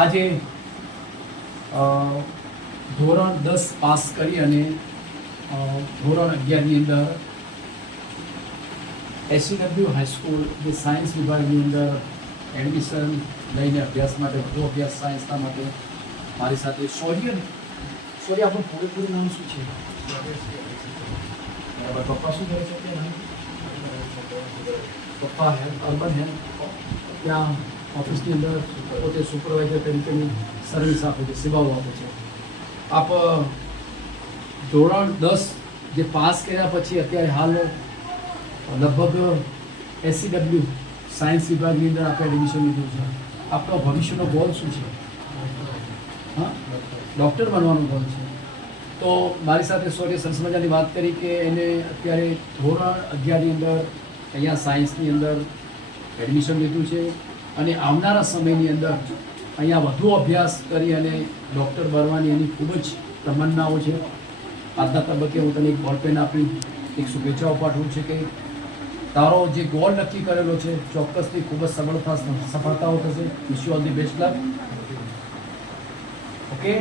આજે ધોરણ 10 પાસ કરી અને ધોરણ 11ની અંદર SCW હાઈસ્કૂલ જે સાયન્સ વિભાગની અંદર એડમિશન લઈને અભ્યાસ માટે વધુ અભ્યાસ સાયન્સના માટે મારી સાથે શૌર્ય આપણું પૂરેપૂરું નામ શું છે? બરાબર. પપ્પા શું કરે છે અત્યારે? પપ્પા અર્બન હેલ્થ ત્યાં ઓફિસની અંદર પોતે સુપરવાઇઝર તરીકેની સર્વિસ આપે છે, સેવાઓ આપે છે. આપ ધોરણ 10 જે પાસ કર્યા પછી અત્યારે હાલ લગભગ SCW સાયન્સ વિભાગની અંદર આપણે એડમિશન લીધું છે. આપનો ભવિષ્યનો ગોલ શું છે? હા, ડૉક્ટર બનવાનો ગોલ છે. તો મારી સાથે શૌર્ય સરસ મજાની વાત કરી કે એને અત્યારે ધોરણ 11ની અંદર અહીંયા સાયન્સની અંદર એડમિશન લીધું છે અને આવનારા સમયની અંદર અહીંયા વધુ અભ્યાસ કરી અને ડૉક્ટર બનવાની એની ખૂબ જ તમન્નાઓ છે. આજના તબક્કે હું તને એક બોલપેન આપી એક શુભેચ્છાઓ પાઠવું છે કે તારો જે ગોલ નક્કી કરેલો છે ચોક્કસથી ખૂબ જ સફળતાઓ થશે. Wish you all the best luck. Okay.